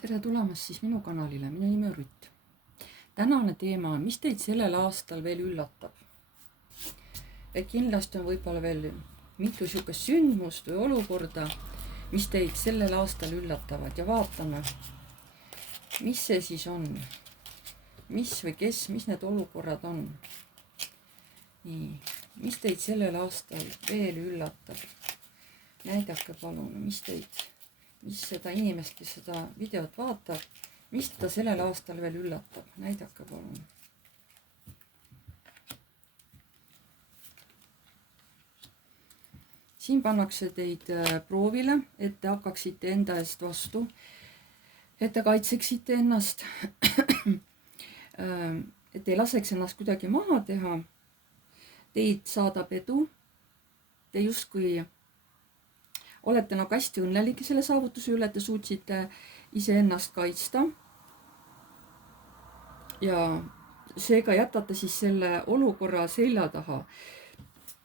Tere tulemast siis minu kanalile, minu nimi on Rutt. Tänane teema on, mis teid sellel aastal veel üllatab? Et kindlasti on võib-olla veel mitu sihukest sündmust või olukorda, mis teid sellel aastal üllatavad ja vaatame, mis see siis on. Mis või kes, mis need olukorrad on. Nii, mis teid sellel aastal veel üllatab? Näidake palun, mis seda inimest, kes seda videot vaatab, mis ta sellel aastal veel üllatab? Näidake palun. Siin pannakse teid proovile, et te hakkaksite enda eest vastu, et te kaitseksite ennast, et ei laseks ennast kuidagi maha teha. Teid saadab edu. Te justkui olete nagu hästi õnnelik selle saavutuse üle, et te suutsite iseennast kaitsta. Ja seega jätate siis selle olukorra selja taha.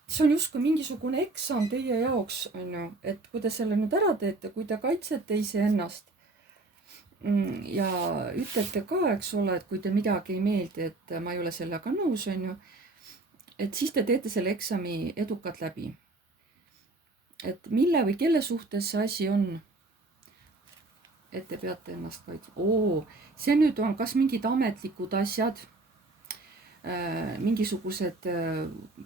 See on justkui mingisugune eksam teie jaoks, on ju, et kui te selle nüüd ära teete, kui te kaitsete iseennast ja ütlete ka, eks ole, et kui te midagi ei meeldi, et ma ei ole sellega nõus, on ju, et siis te teete selle eksami edukalt läbi. Et mille või kelle suhtes see asi on, et te peate ennast kaitsma. See nüüd on kas mingid ametlikud asjad, mingisugused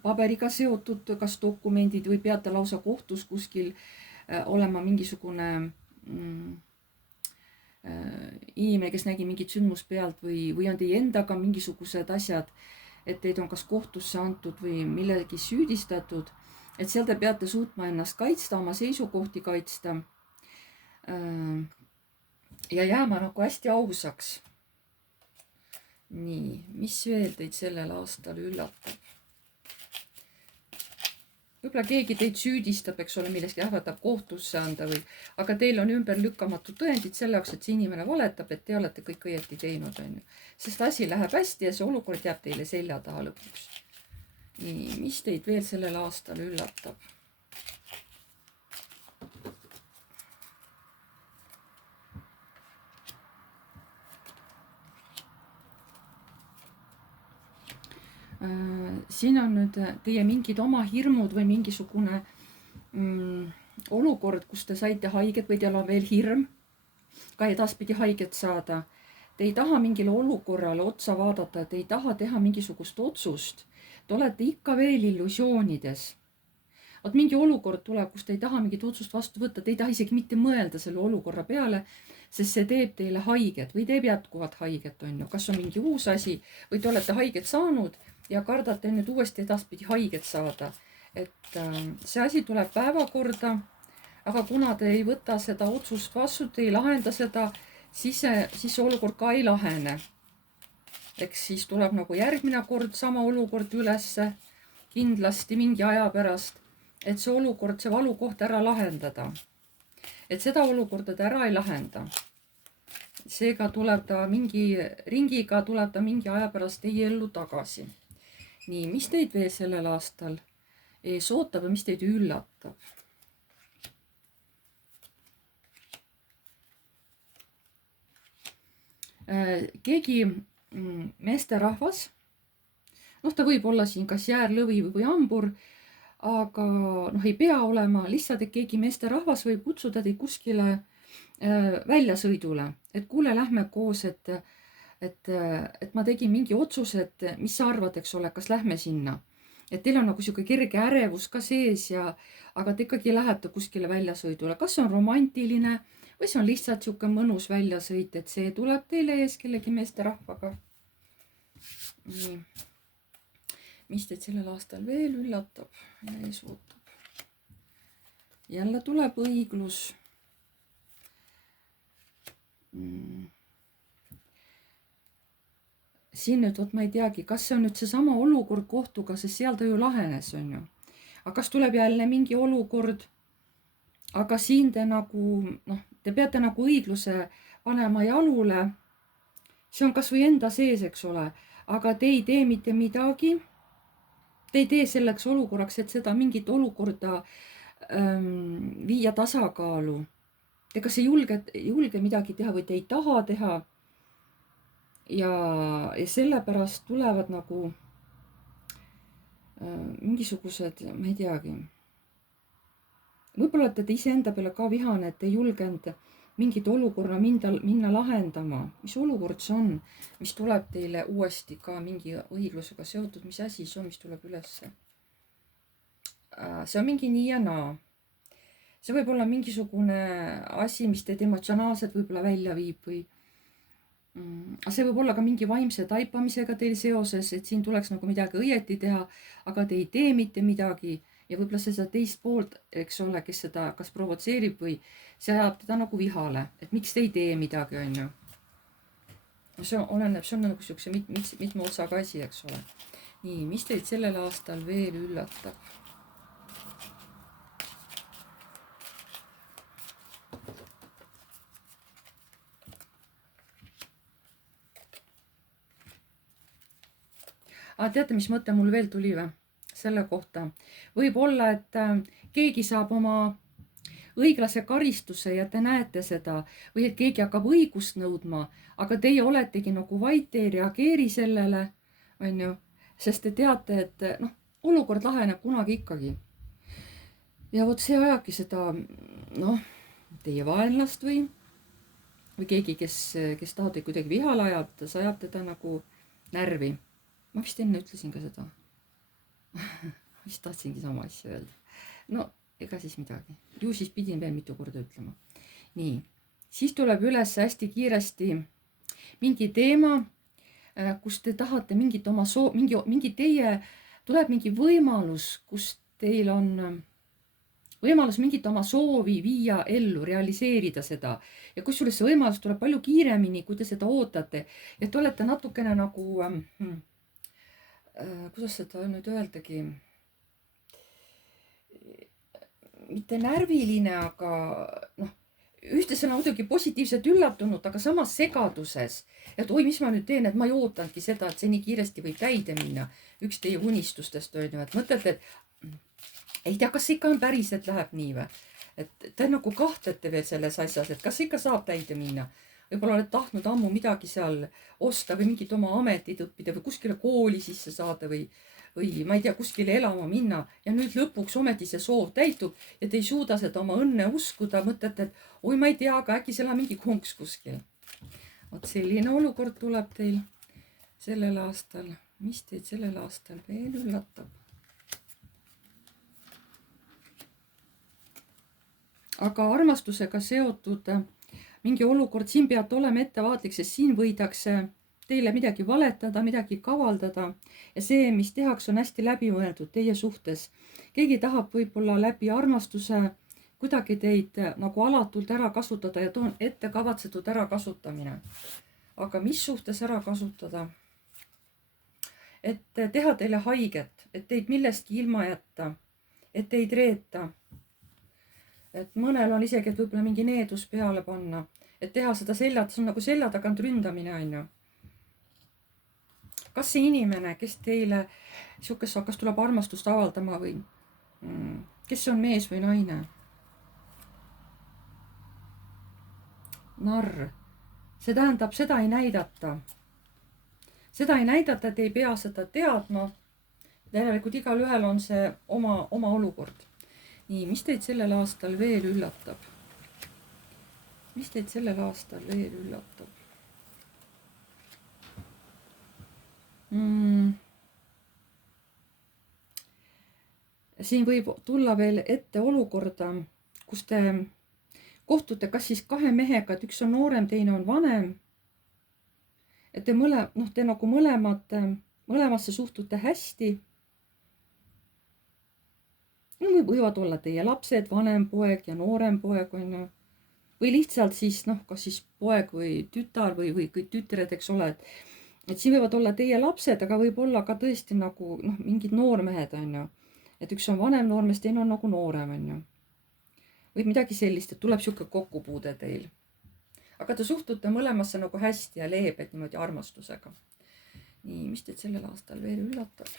paberiga seotud kas dokumendid või peate lausa kohtus kuskil olema mingisugune inimene, kes nägi mingit sündmust pealt või on teie endaga mingisugused asjad, et teid on kas kohtusse antud või millegi süüdistatud, et seal te peate suutma ennast kaitsta, oma seisukohti kaitsta ja jääma nagu hästi ausaks. Nii, mis veel teid sellel aastal üllatab? Võib-olla keegi teid süüdistab, eks ole, millestki ähvardab kohtusse anda aga teil on ümberlükkamatud tõendid selle jaoks, et see inimene valetab, et te olete kõik õieti teinud, on ju. Sest asi läheb hästi ja see olukord jääb teile selja taha lõpuks. Nii, mis teid veel sellel aastal üllatab? Siin on nüüd teie mingid oma hirmud või mingisugune olukord, kus te saite haiget või teil on veel hirm ka edaspidi haiget saada. Te ei taha mingile olukorrale otsa vaadata, te ei taha teha mingisugust otsust. Te olete ikka veel illusioonides. Mingi olukord tuleb, kus te ei taha mingit otsust vastu võtta, te ei taha isegi mitte mõelda selle olukorra peale, sest see teeb teile haiget või teeb jätkuvalt haiget, on ju. Kas on mingi uus asi või te olete haiget saanud ja kardate nüüd uuesti edaspidi haiget saada. Et see asi tuleb päevakorda, aga kuna te ei võta seda otsust vastu, te ei lahenda seda, siis see olukord ka ei lahene. Eks siis tuleb nagu järgmine kord sama olukord ülesse, kindlasti mingi aja pärast, et see olukord, see valukoht ära lahendada. Et seda olukorda ta ära ei lahenda. Seega tuleb ta mingi ringiga, tuleb ta mingi aja pärast teie ellu tagasi. Nii, mis teid veel sellel aastal ees ootab ja mis teid üllatab? Keegi meesterahvas, ta võib olla siin kas jäärlõvi või hambur, aga ei pea olema, lihtsalt, et keegi meesterahvas võib kutsuda teid kuskile väljasõidule, et kuule, lähme koos, et ma tegin mingi otsuse, et mis sa arvad, eks ole, kas lähme sinna. Et teil on nagu sihuke kerge ärevus ka sees aga te ikkagi lähete kuskile väljasõidule. Kas see on romantiline või see on lihtsalt sihuke mõnus väljasõit, et see tuleb teile ees kellegi meesterahvaga. Nii. Mis teid sellel aastal veel üllatab ja ees ootab? Jälle tuleb õiglus. Siin nüüd, ma ei teagi, kas see on nüüd seesama olukord kohtuga, sest seal ta ju lahenes, on ju. Aga kas tuleb jälle mingi olukord, aga siin te nagu, te peate nagu õigluse panema jalule. See on kas või enda sees, eks ole, aga te ei tee mitte midagi. Te ei tee selleks olukorraks, et seda mingit olukorda viia tasakaalu. te kas ei julge midagi teha või te ei taha teha. Ja sellepärast tulevad nagu mingisugused, ma ei teagi. Võib-olla olete te iseenda peale ka vihane, et ei julgenud mingit olukorra minna lahendama. Mis olukord see on, mis tuleb teile uuesti ka mingi õiglusega seotud, mis asi see on, mis tuleb ülesse? See on mingi nii ja naa. See võib olla mingisugune asi, mis teid emotsionaalselt võib-olla välja viib või see võib olla ka mingi vaimse taipamisega teil seoses, et siin tuleks nagu midagi õieti teha, aga te ei tee mitte midagi ja võib-olla seda teist poolt, eks ole, kes seda kas provotseerib või see ajab teda nagu vihale, et miks te ei tee midagi, on ju. See oleneb, see on nagu siukse mitme otsaga asi, eks ole. Nii, mis teid sellel aastal veel üllatab? Teate, mis mõte mul veel tuli või? Selle kohta. Võib olla, et keegi saab oma õiglase karistuse ja te näete seda või et keegi hakkab õigust nõudma, aga teie oletegi nagu vait, te ei reageeri sellele, on ju, sest te teate, et olukord laheneb kunagi ikkagi. Ja vot see ajabki seda, teie vaenlast või keegi, kes tahab teid kuidagi vihale ajada, see ajab teda nagu närvi. Ma vist enne ütlesin ka seda. Vist tahtsingi sama asja öelda. Ega siis midagi. Ju siis pidin veel mitu korda ütlema. Nii, siis tuleb üles hästi kiiresti mingi teema, kus te tahate mingit oma tuleb mingi võimalus, kus teil on võimalus mingit oma soovi viia ellu, realiseerida seda. Ja kusjuures see võimalus tuleb palju kiiremini, kui te seda ootate. Ja te olete natukene nagu, kuidas seda nüüd öeldagi, mitte närviline, aga ühtesena muidugi positiivselt üllatunud, aga samas segaduses. Et oi, mis ma nüüd teen, et ma ei ootanudki seda, et see nii kiiresti võib täide minna. Üks teie unistustest on ju, et mõtlete, et ei tea, kas ikka on päris, et läheb nii või? Et te nagu kahtlete veel selles asjas, et kas ikka saab täide minna. Võib-olla oled tahtnud ammu midagi seal osta või mingit oma ametit õppida või kuskile kooli sisse saada või ma ei tea, kuskile elama minna. Ja nüüd lõpuks ometi see soov täitub ja te ei suuda seda oma õnne uskuda. Mõtlete, et oi, ma ei tea, aga äkki seal on mingi konks kuskil. Vot selline olukord tuleb teil sellel aastal. Mis teid sellel aastal veel üllatab? Aga armastusega seotud mingi olukord, siin peate olema ettevaatlik, sest siin võidakse teile midagi valetada, midagi kavaldada ja see, mis tehakse, on hästi läbimõeldud teie suhtes. Keegi tahab võib-olla läbi armastuse kuidagi teid nagu alatult ära kasutada ja toon ette kavatsetud ärakasutamine. Aga mis suhtes ära kasutada? Et teha teile haiget, et teid millestki ilma jätta, et teid reeta. Et mõnel on isegi, et võib-olla mingi needus peale panna, et teha seda see on nagu selja tagant ründamine, on ju. Kas see inimene, kes teile kas tuleb armastust avaldama või kes see on, mees või naine? Narr. See tähendab, seda ei näidata. Seda ei näidata, et ei pea seda teadma. Tegelikult igal ühel on see oma olukord. Nii, mis teid sellel aastal veel üllatab? Mis teid sellel aastal veel üllatab? Siin võib tulla veel ette olukorda, kus te kohtute kas siis kahe mehega, et üks on noorem, teine on vanem. Et te nagu mõlemasse suhtute hästi. Võivad olla teie lapsed, vanem poeg ja noorem poeg, on ju. Või lihtsalt siis, kas siis poeg või tütar või kõik tütred, eks ole. Et siin võivad olla teie lapsed, aga võib olla ka tõesti nagu mingid noormehed, on ju. Et üks on vanem noormees, teine on nagu noorem, on ju. Või midagi sellist, et tuleb siuke kokkupuude teil. Aga te suhtute mõlemasse nagu hästi ja leebed niimoodi armastusega. Nii, mis teid sellel aastal veel üllatab?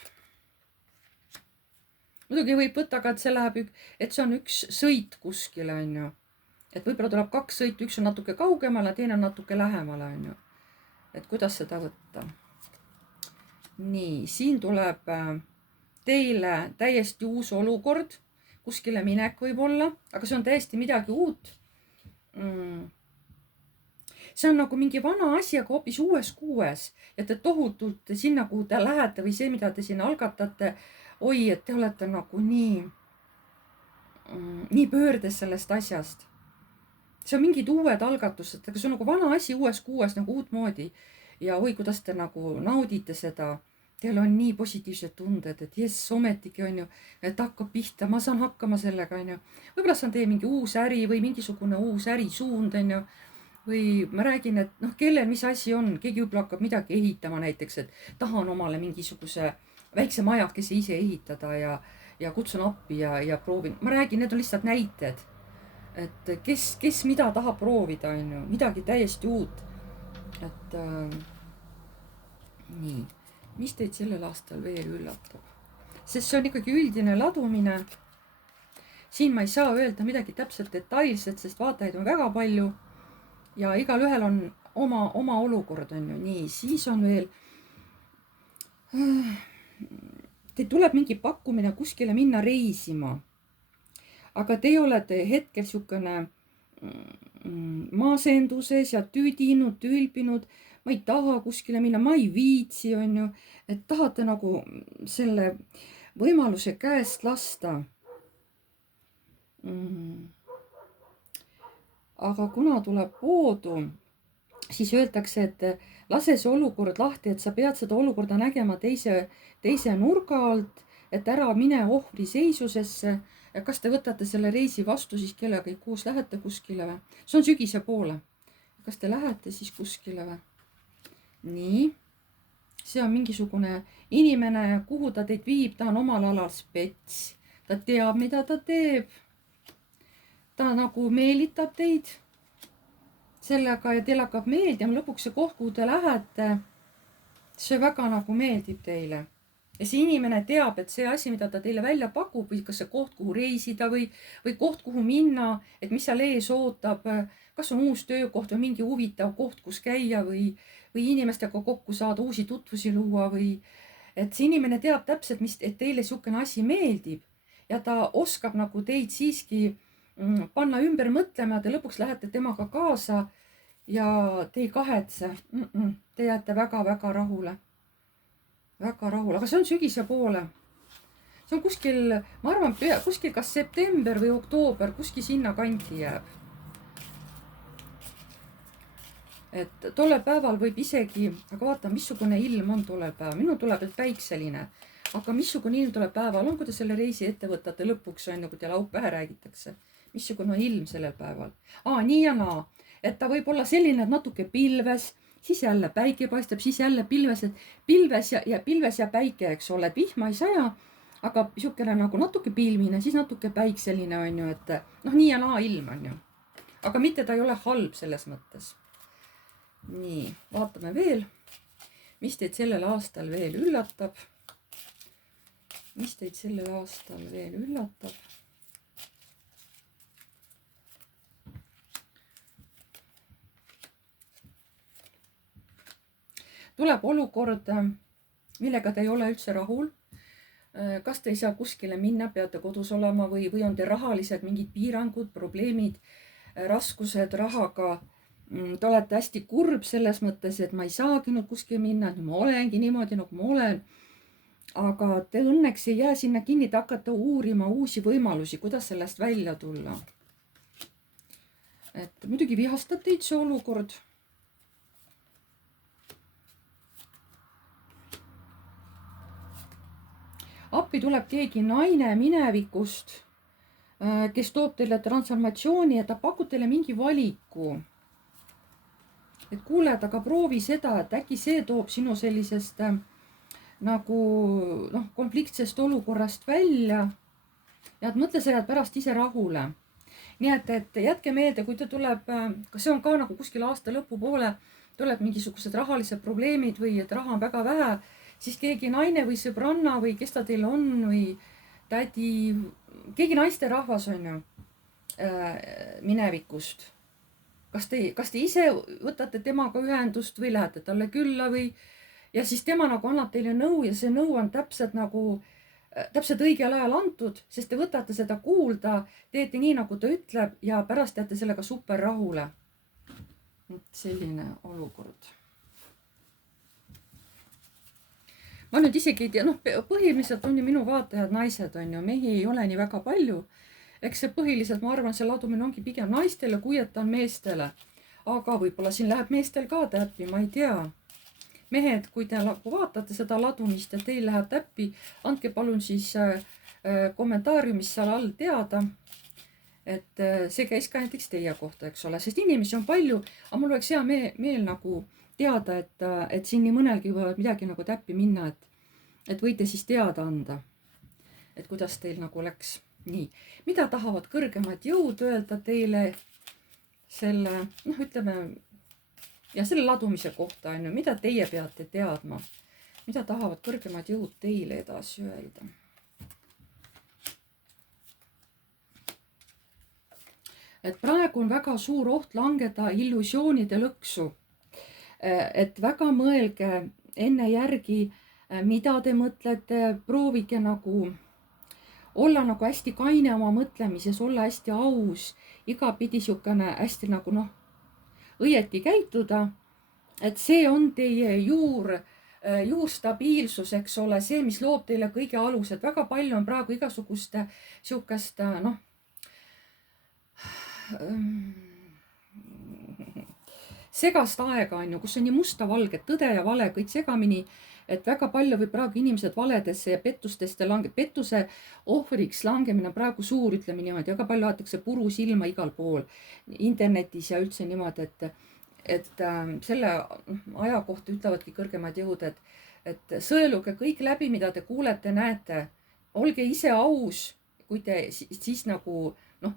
Muidugi võib võtta ka, et see läheb, et see on üks sõit kuskile, on ju. et võib-olla tuleb 2 sõitu, üks on natuke kaugemal ja teine on natuke lähemal, on ju. Et kuidas seda võtta. Nii, siin tuleb teile täiesti uus olukord, kuskile minek võib olla, aga see on täiesti midagi uut. See on nagu mingi vana asi, aga hoopis uues kuues, ja te tohutult sinna, kuhu te lähete või see, mida te siin algatate, oi, et te olete nagu nii pöördes sellest asjast. See on mingid uued algatused, aga see on nagu vana asi uues kuues nagu uutmoodi ja oi, kuidas te nagu naudite seda. Teil on nii positiivsed tunded, et jess, ometigi on ju, et hakkab pihta, ma saan hakkama sellega, on ju. Võib-olla see on teie mingi uus äri või mingisugune uus ärisuund, on ju. Või ma räägin, et noh, kellel mis asi on, keegi võib-olla hakkab midagi ehitama näiteks, et tahan omale mingisuguse väikse majakese ise ehitada ja kutsun appi ja proovin. Ma räägin, need on lihtsalt näited, et kes mida tahab proovida, on ju, midagi täiesti uut. Et nii. Mis teid sellel aastal veel üllatab? Sest see on ikkagi üldine ladumine. Siin ma ei saa öelda midagi täpselt detailset, sest vaatajaid on väga palju ja igal ühel on oma olukord, on ju. Nii, siis on veel teil tuleb mingi pakkumine kuskile minna reisima. Aga te olete hetkel niisugune maasenduses ja tüdinud, tülpinud. Ma ei taha kuskile minna, ma ei viitsi, on ju, et tahate nagu selle võimaluse käest lasta. Aga kuna tuleb poodu, siis öeldakse, et lase see olukord lahti, et sa pead seda olukorda nägema teise nurga alt, et ära mine ohvri seisusesse. Kas te võtate selle reisi vastu siis kellega koos lähete kuskile või? See on sügise poole. Kas te lähete siis kuskile või? Nii, see on mingisugune inimene, kuhu ta teid viib, ta on omal alal spets, ta teab, mida ta teeb. Ta nagu meelitab teid sellega ja teil hakkab meeldima lõpuks see koht, kuhu te lähete. See väga nagu meeldib teile. Ja see inimene teab, et see asi, mida ta teile välja pakub, või kas see koht, kuhu reisida või koht, kuhu minna, et mis seal ees ootab, kas on uus töökoht või mingi huvitav koht, kus käia või inimestega kokku saada, uusi tutvusi luua või et see inimene teab täpselt, et teile niisugune asi meeldib ja ta oskab nagu teid siiski panna ümber mõtlema ja te lõpuks lähete temaga kaasa ja te ei kahetse. Te jääte väga-väga rahule. Väga rahule, aga see on sügise poole. See on kuskil, ma arvan, kuskil kas september või oktoober, kuskil sinna kanti jääb. Et tollel päeval võib isegi, aga vaata, missugune ilm on tollel päeval. Minu tuleb päikseline, aga missugune ilm tollel päeval on, kui te selle reisi ette võtate lõpuks on, kui teil auk pähe räägitakse. Missugune on ilm sellel päeval. Nii ja naa, et ta võib olla selline, et natuke pilves, siis jälle päike paistab, siis jälle pilves ja päike, eks ole, et vihma ei saja, aga niisugune nagu natuke pilvine, siis natuke päikseline on ju, et noh, nii ja naa ilm on ju. Aga mitte ta ei ole halb selles mõttes. Nii, vaatame veel, mis teid sellel aastal veel üllatab. Mis teid sellel aastal veel üllatab? Tuleb olukord, millega te ei ole üldse rahul. Kas te ei saa kuskile minna, peate kodus olema või on te rahalised mingid piirangud, probleemid, raskused rahaga. Te olete hästi kurb selles mõttes, et ma ei saagi nüüd kuskile minna, et ma olengi niimoodi, nagu ma olen. Aga te õnneks ei jää sinna kinni, te hakkate uurima uusi võimalusi, kuidas sellest välja tulla. Et muidugi vihastab teid see olukord. Appi tuleb keegi naine minevikust, kes toob teile transformatsiooni ja ta pakub teile mingi valiku. Et kuule, aga proovi seda, et äkki see toob sinu sellisest nagu konfliktsest olukorrast välja ja et mõtle selle pärast ise rahule. Nii et jätke meelde, kui te tuleb, kas see on ka nagu kuskil aasta lõpupoole, tuleb mingisugused rahalised probleemid või et raha on väga vähe, siis keegi naine või sõbranna või kes ta teil on või tädi, keegi naisterahvas on ju. minevikust. Kas te ise võtate temaga ühendust või lähete talle külla ja siis tema nagu annab teile nõu ja see nõu on täpselt õigel ajal antud, sest te võtate seda kuulda, teete nii, nagu ta ütleb ja pärast jääte sellega super rahule. Selline olukord. Ma nüüd isegi ei tea, põhiliselt on ju minu vaatajad naised, on ju, mehi ei ole nii väga palju. Eks see põhiliselt, ma arvan, see ladumine ongi pigem naistele, kui et on meestele. Aga võib-olla siin läheb meestel ka täppi, ma ei tea. Mehed, kui te vaatate seda ladumist ja teil läheb täppi, andke palun siis kommentaariumis seal all teada, et see käis ka näiteks teie kohta, eks ole, sest inimesi on palju, aga mul oleks hea meel nagu teada, et siin nii mõnelgi võivad midagi nagu täppi minna, et võite siis teada anda, et kuidas teil nagu läks. Nii, mida tahavad kõrgemad jõud öelda teile selle, ütleme, ja selle ladumise kohta, mida teie peate teadma, mida tahavad kõrgemad jõud teile edasi öelda. Et praegu on väga suur oht langeda illusioonide lõksu. Et väga mõelge enne järgi, mida te mõtlete, proovige nagu olla nagu hästi kaine oma mõtlemises, olla hästi aus, igapidi siukene hästi nagu õieti käituda. Et see on teie juurstabiilsus, eks ole, see, mis loob teile kõige alused. Väga palju on praegu igasuguste siukest, segast aega on ju, kus on nii musta valget, tõde ja vale, kõik segamini, et väga palju või praegu inimesed valedesse ja pettuse ohvriks langemine on praegu suur, ütleme niimoodi, väga palju aetakse puru silma igal pool internetis ja üldse niimoodi, et selle aja kohta ütlevadki kõrgemad jõud, et sõeluge kõik läbi, mida te kuulete, näete, olge ise aus, kui te siis nagu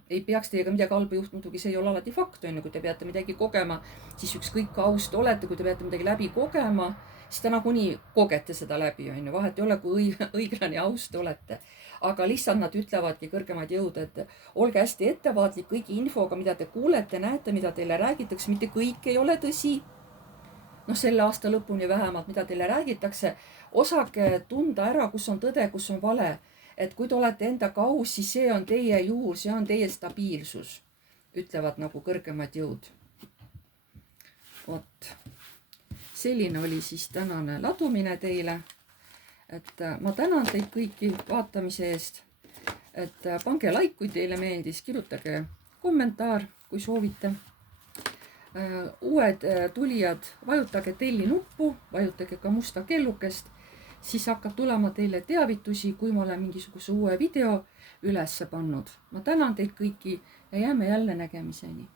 ei peaks teiega midagi halba juht, muidugi see ei ole alati fakt, on ju, kui te peate midagi kogema, siis ükskõik kui aus te olete, kui te peate midagi läbi kogema, siis te nagunii kogete seda läbi, on ju, vahet ei ole, kui õiglane ja aus te olete. Aga lihtsalt nad ütlevadki kõrgemad jõud, et olge hästi ettevaatlik kõigi infoga, mida te kuulete, näete, mida teile räägitakse, mitte kõik ei ole tõsi. Selle aasta lõpuni vähemalt, mida teile räägitakse, osake tunda ära, kus on tõde, kus on vale. Et kui te olete endaga aus, siis see on teie juur, see on teie stabiilsus, ütlevad nagu kõrgemad jõud. Vot, selline oli siis tänane ladumine teile. Et ma tänan teid kõiki vaatamise eest. Et pange like, kui teile meeldis, kirjutage kommentaar, kui soovite. Uued tulijad, vajutage telli nuppu, vajutage ka musta kellukest. Siis hakkab tulema teile teavitusi, kui ma olen mingisuguse uue video ülesse pannud. Ma tänan teid kõiki ja jääme jälle nägemiseni.